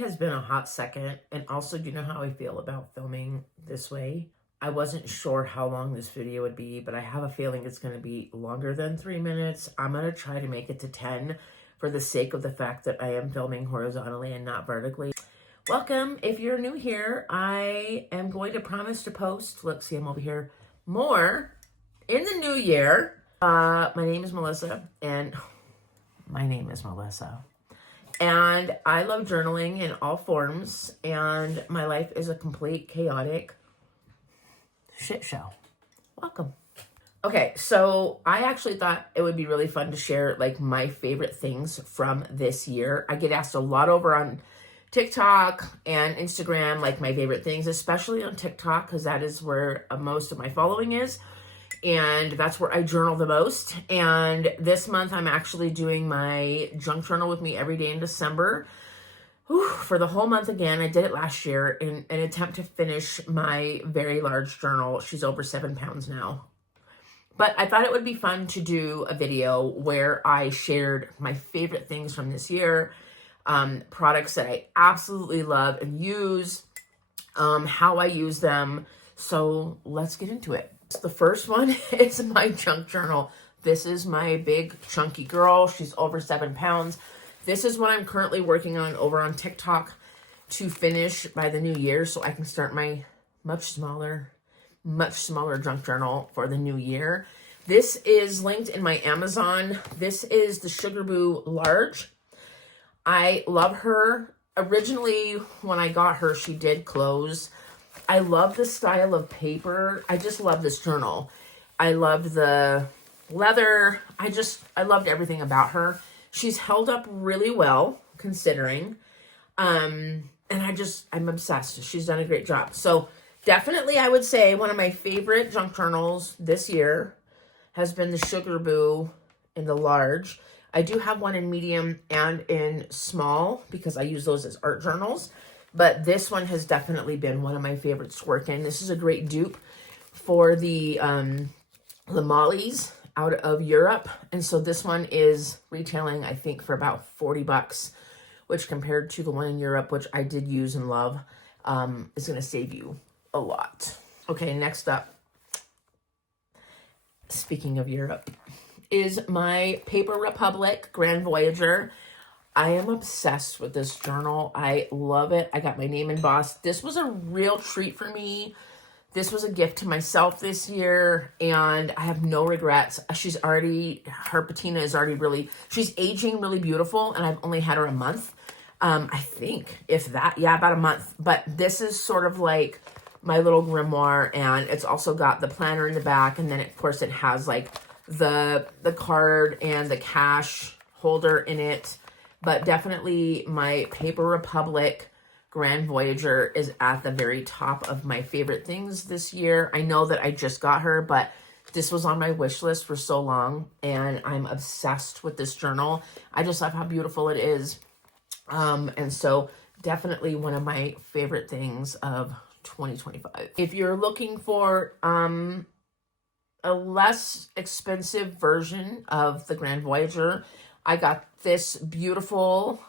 It has been a hot second, and also, do you know how I feel about filming this way? I wasn't sure how long this video would be, but I have a feeling it's going to be longer than 3 minutes. I'm going to try to make it to 10 for the sake of the fact that I am filming horizontally and not vertically. Welcome. If you're new here, I am going to promise to post, look, see, I'm over here, more in the new year. My name is Melissa, and And I love journaling in all forms, and my life is a complete chaotic shit show. Welcome. Okay, so I actually thought it would be really fun to share like my favorite things from this year. I get asked a lot over on TikTok and Instagram, like my favorite things, especially on TikTok, because that is where most of my following is. And that's where I journal the most. And this month, I'm actually doing my junk journal with me every day in December. For the whole month again. I did it last year in an attempt to finish my very large journal. She's over 7 pounds now. But I thought it would be fun to do a video where I shared my favorite things from this year, products that I absolutely love and use, how I use them. So let's get into it. The first one is my junk journal. This is my big chunky girl. She's over 7 pounds. This is what I'm currently working on over on TikTok to finish by the new year so I can start my much smaller junk journal for the new year. This is linked in my Amazon. This is the SugarBoo Large. I love her. Originally, when I got her, she did close. I love the style of paper. I just love this journal. I loved the leather. I loved everything about her. She's held up really well, considering. And I'm obsessed. She's done a great job. So definitely, I would say one of my favorite junk journals this year has been the SugarBoo in the large. I do have one in medium and in small because I use those as art journals. But this one has definitely been one of my favorites to work in. This is a great dupe for the Mollies out of Europe. And so this one is retailing, I think, for about 40 bucks, which compared to the one in Europe, which I did use and love, is going to save you a lot. Okay, next up, speaking of Europe, is my Paper Republic Grand Voyager. I am obsessed with this journal. I love it. I got my name embossed. This was a real treat for me. This was a gift to myself this year, and I have no regrets. Her patina is already she's aging really beautiful, and I've only had her a month. I think, if that, yeah, about a month. But this is sort of like my little grimoire, and it's also got the planner in the back, and then, of course, it has like the card and the cash holder in it. But definitely my Paper Republic Grand Voyager is at the very top of my favorite things this year. I know that I just got her, but this was on my wish list for so long, and I'm obsessed with this journal. I just love how beautiful it is. And so definitely one of my favorite things of 2025. If you're looking for a less expensive version of the Grand Voyager, I got this beautiful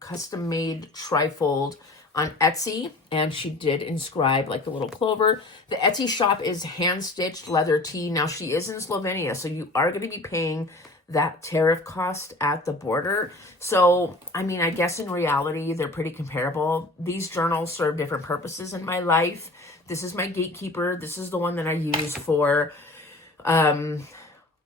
custom-made trifold on Etsy, and she did inscribe like a little clover. The Etsy shop is HandstitchedleatherT. Now, she is in Slovenia, so you are going to be paying that tariff cost at the border. So, I mean, I guess in reality, they're pretty comparable. These journals serve different purposes in my life. This is my gatekeeper. This is the one that I use for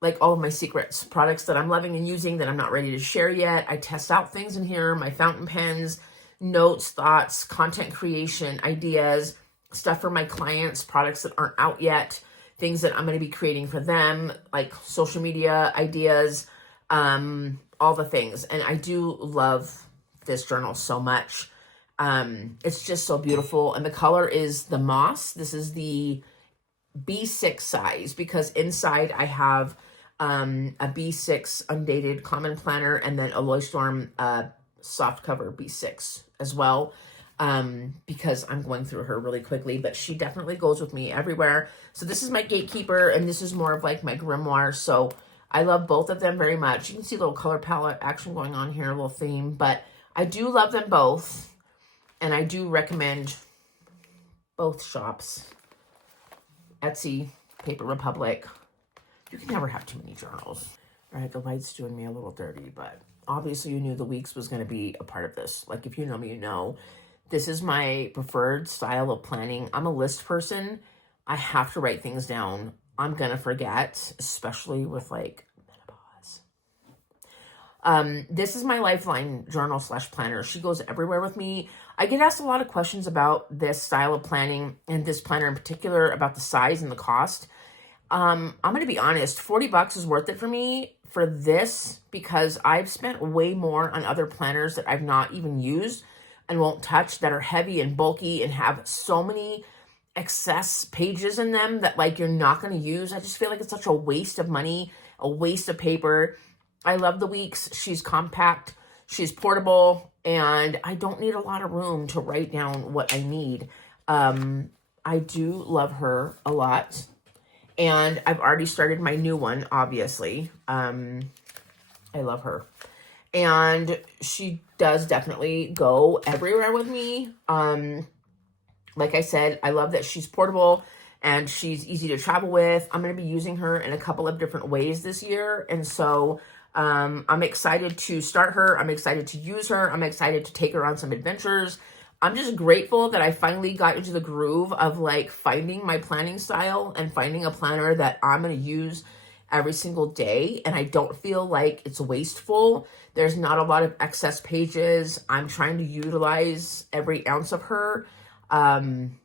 like all of my secrets, products that I'm loving and using that I'm not ready to share yet. I test out things in here, my fountain pens, notes, thoughts, content creation, ideas, stuff for my clients, products that aren't out yet, things that I'm going to be creating for them, like social media ideas, all the things. And I do love this journal so much. It's just so beautiful. And the color is the moss. This is the B6 size because inside I have a B6 undated common planner and then a Loystorm soft cover B6 as well, because I'm going through her really quickly, but she definitely goes with me everywhere. So this is my gatekeeper, and this is more of like my grimoire. So I love both of them very much. You can see a little color palette action going on here, a little theme, but I do love them both. And I do recommend both shops, Etsy, Paper Republic. You can never have too many journals. All right, the light's doing me a little dirty, but obviously you knew the weeks was going to be a part of this. Like, if you know me, you know. This is my preferred style of planning. I'm a list person. I have to write things down. I'm going to forget, especially with, like, menopause. This is my Lifeline journal / planner. She goes everywhere with me. I get asked a lot of questions about this style of planning, and this planner in particular, about the size and the cost. I'm going to be honest, $40 is worth it for me for this, because I've spent way more on other planners that I've not even used and won't touch, that are heavy and bulky and have so many excess pages in them that, like, you're not going to use. I just feel like it's such a waste of money, a waste of paper. I love the Weeks. She's compact, she's portable, and I don't need a lot of room to write down what I need. I do love her a lot. And I've already started my new one, obviously. I love her. And she does definitely go everywhere with me. Like I said, I love that she's portable and she's easy to travel with. I'm going to be using her in a couple of different ways this year. And so I'm excited to start her. I'm excited to use her. I'm excited to take her on some adventures. I'm just grateful that I finally got into the groove of, like, finding my planning style and finding a planner that I'm going to use every single day. And I don't feel like it's wasteful. There's not a lot of excess pages. I'm trying to utilize every ounce of her. And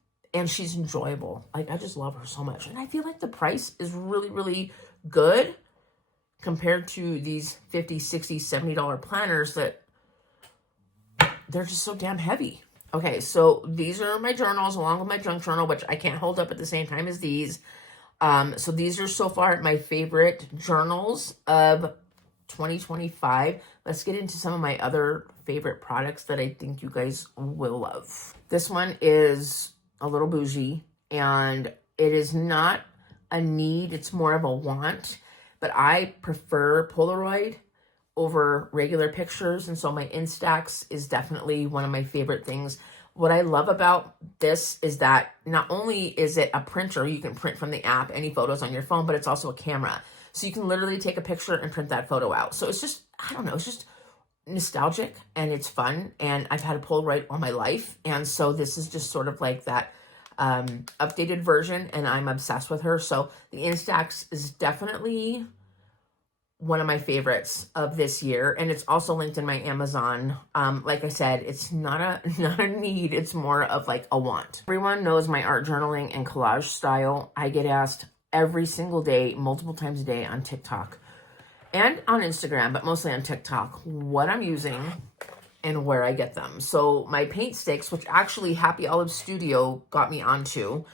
she's enjoyable. Like, I just love her so much. And I feel like the price is really, really good compared to these $50, $60, $70 planners that they're just so damn heavy. Okay, so these are my journals along with my junk journal, which I can't hold up at the same time as these. So these are so far my favorite journals of 2025. Let's get into some of my other favorite products that I think you guys will love. This one is a little bougie, and it is not a need. It's more of a want, but I prefer Polaroid over regular pictures, and so my Instax is definitely one of my favorite things. What I love about this is that not only is it a printer, you can print from the app any photos on your phone, but it's also a camera. So you can literally take a picture and print that photo out. So it's just, I don't know, it's just nostalgic and it's fun. And I've had a Polaroid all my life. And so this is just sort of like that updated version, and I'm obsessed with her. So the Instax is definitely one of my favorites of this year, and it's also linked in my Amazon. Like I said, it's not a need, it's more of like a want. Everyone knows my art journaling and collage style. I get asked every single day, multiple times a day on TikTok and on Instagram, but mostly on TikTok, what I'm using and where I get them. So my paint sticks, which actually Happy Olive Studio got me onto,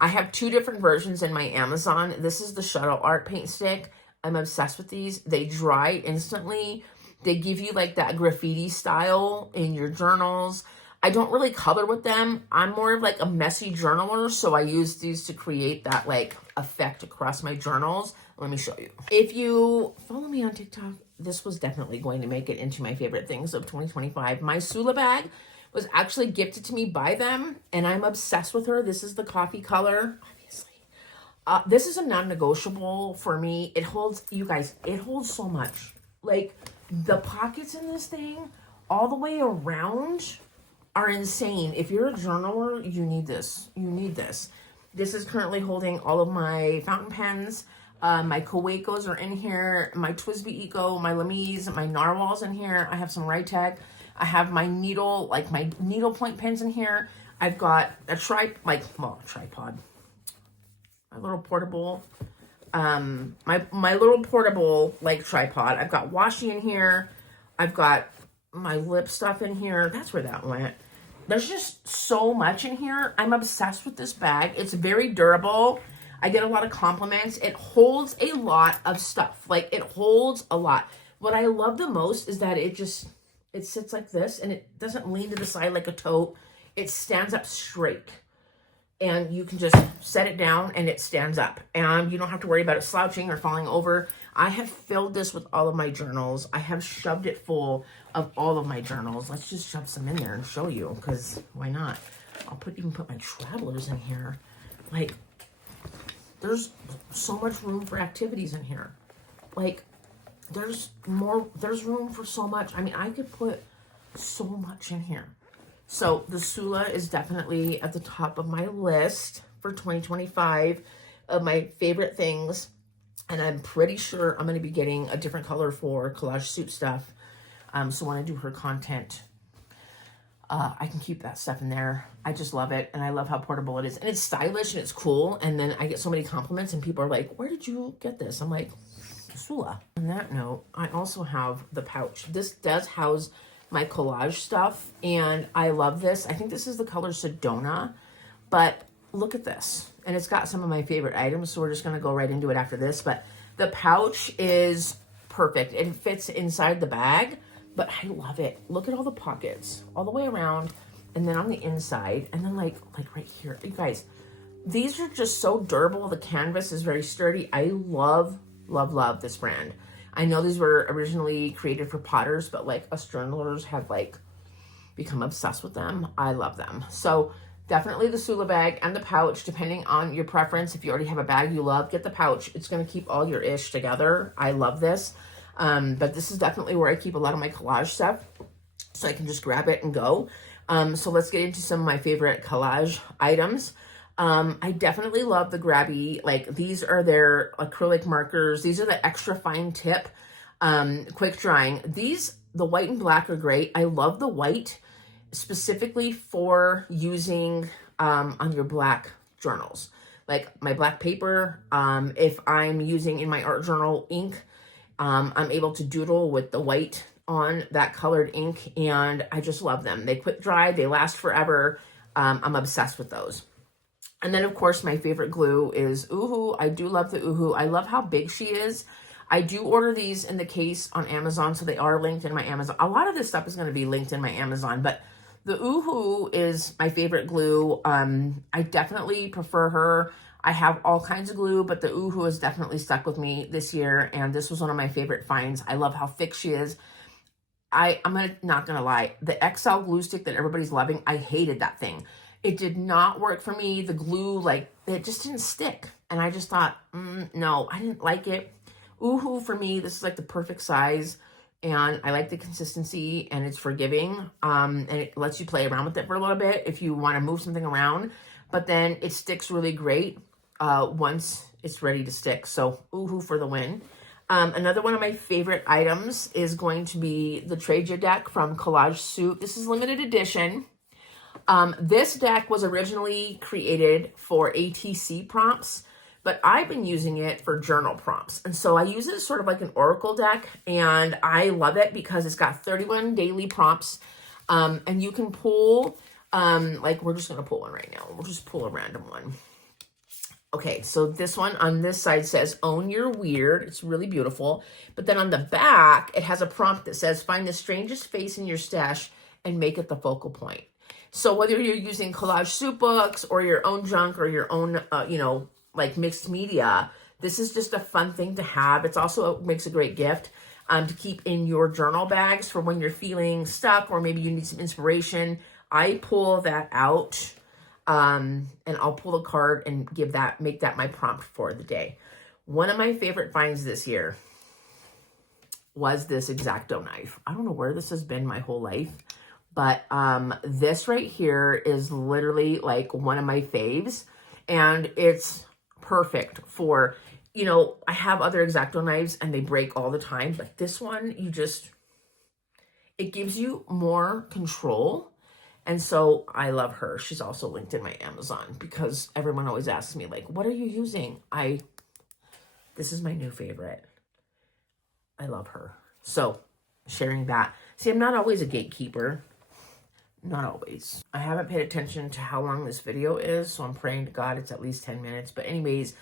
I have two different versions in my Amazon. This is the Shuttle Art paint stick. I'm obsessed with these. They dry instantly. They give you like that graffiti style in your journals. I don't really color with them. I'm more of like a messy journaler, so I use these to create that like effect across my journals. Let me show you. If you follow me on TikTok, this was definitely going to make it into my favorite things of 2025. My Sula bag was actually gifted to me by them, and I'm obsessed with her. This is the coffee color. This is a non-negotiable for me. It holds, you guys, it holds so much. Like, the pockets in this thing all the way around are insane. If you're a journaler, you need this. You need this. This is currently holding all of my fountain pens. My Kawakos are in here. My Twisby Eco, my Lemise, my Narwhal's in here. I have some Rytec. I have my needle, like my needlepoint pens in here. I've got a tripod. My little portable, my little portable like tripod. I've got washi in here. I've got my lip stuff in here. That's where that went. There's just so much in here. I'm obsessed with this bag. It's very durable. I get a lot of compliments. It holds a lot of stuff. Like, it holds a lot. What I love the most is that it sits like this, and it doesn't lean to the side like a tote. It stands up straight. and you can just set it down and it stands up. And you don't have to worry about it slouching or falling over. I have filled this with all of my journals. I have shoved it full of all of my journals. Let's just shove some in there and show you, because why not? I'll even put my travelers in here. Like, there's so much room for activities in here. Like, there's room for so much. I mean, I could put so much in here. So the Sula is definitely at the top of my list for 2025 of my favorite things. And I'm pretty sure I'm going to be getting a different color for Collage Soup stuff. So when I do her content, I can keep that stuff in there. I just love it. And I love how portable it is. And it's stylish and it's cool. And then I get so many compliments and people are like, where did you get this? I'm like, Sula. On that note, I also have the pouch. This does house my collage stuff. And I love this. I think this is the color Sedona. But look at this. And it's got some of my favorite items. So we're just going to go right into it after this. But the pouch is perfect. It fits inside the bag. But I love it. Look at all the pockets all the way around, and then on the inside, and then like right here. You guys, these are just so durable. The canvas is very sturdy. I love, love, love this brand. I know these were originally created for potters, but like us journalers have like become obsessed with them. I love them. So definitely the Sula bag and the pouch, depending on your preference. If you already have a bag you love, get the pouch. It's going to keep all your ish together. I love this. But this is definitely where I keep a lot of my collage stuff, so I can just grab it and go. So let's get into some of my favorite collage items. I definitely love the grabby, like these are their acrylic markers. These are the extra fine tip, quick drying. These, the white and black are great. I love the white specifically for using, on your black journals, like my black paper. If I'm using in my art journal ink, I'm able to doodle with the white on that colored ink, and I just love them. They quick dry, they last forever. I'm obsessed with those. And then, of course, my favorite glue is Uhu. I do love the Uhu. I love how big she is. I do order these in the case on Amazon, so they are linked in my Amazon. A lot of this stuff is going to be linked in my Amazon, but the Uhu is my favorite glue. I definitely prefer her. I have all kinds of glue, but the Uhu has definitely stuck with me this year, and this was one of my favorite finds. I love how thick she is. I'm not gonna lie, the XL glue stick that everybody's loving, I hated that thing. It did not work for me. The glue, like, it just didn't stick, and I just thought, no, I didn't like it. Uhu, for me, this is like the perfect size, and I like the consistency, and it's forgiving, and it lets you play around with it for a little bit if you want to move something around, but then it sticks really great once it's ready to stick. So Uhu for the win. Another one of my favorite items is going to be the Treja deck from Collage Soup. This is limited edition. This deck was originally created for ATC prompts, but I've been using it for journal prompts. And so I use it as sort of like an oracle deck, and I love it because it's got 31 daily prompts, and you can pull, like we're just going to pull one right now. We'll just pull a random one. Okay, so this one on this side says, own your weird. It's really beautiful. But then on the back, it has a prompt that says, find the strangest face in your stash and make it the focal point. So whether you're using Collage Soup books or your own junk or your own, like mixed media, this is just a fun thing to have. It's also makes a great gift to keep in your journal bags for when you're feeling stuck or maybe you need some inspiration. I pull that out. And I'll pull a card and make that my prompt for the day. One of my favorite finds this year was this X-Acto knife. I don't know where this has been my whole life, but this right here is literally like one of my faves, and it's perfect for, I have other X-Acto knives and they break all the time, but this one, it gives you more control. And so I love her. She's also linked in my Amazon because everyone always asks me, like, what are you using? This is my new favorite. I love her. So sharing that. See, I'm not always a gatekeeper. Not always. I haven't paid attention to how long this video is, so I'm praying to God it's at least 10 minutes. But anyways,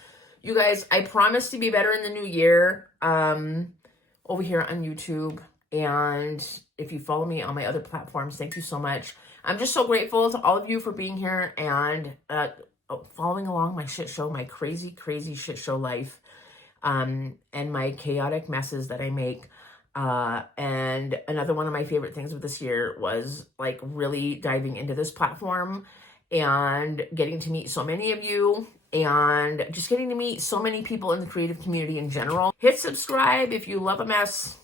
you guys, I promise to be better in the new year over here on YouTube. And if you follow me on my other platforms, thank you so much. I'm just so grateful to all of you for being here, and following along my shit show, my crazy, crazy shit show life, and my chaotic messes that I make. And another one of my favorite things of this year was like really diving into this platform and getting to meet so many of you and just getting to meet so many people in the creative community in general. Hit subscribe if you love a mess.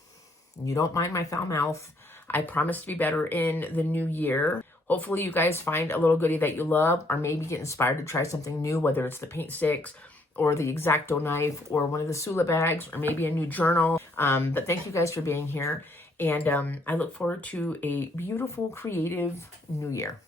You don't mind my foul mouth. I promise to be better in the new year. Hopefully you guys find a little goodie that you love, or maybe get inspired to try something new, whether it's the paint sticks or the X-Acto knife or one of the Sula bags or maybe a new journal. But thank you guys for being here. And I look forward to a beautiful, creative new year.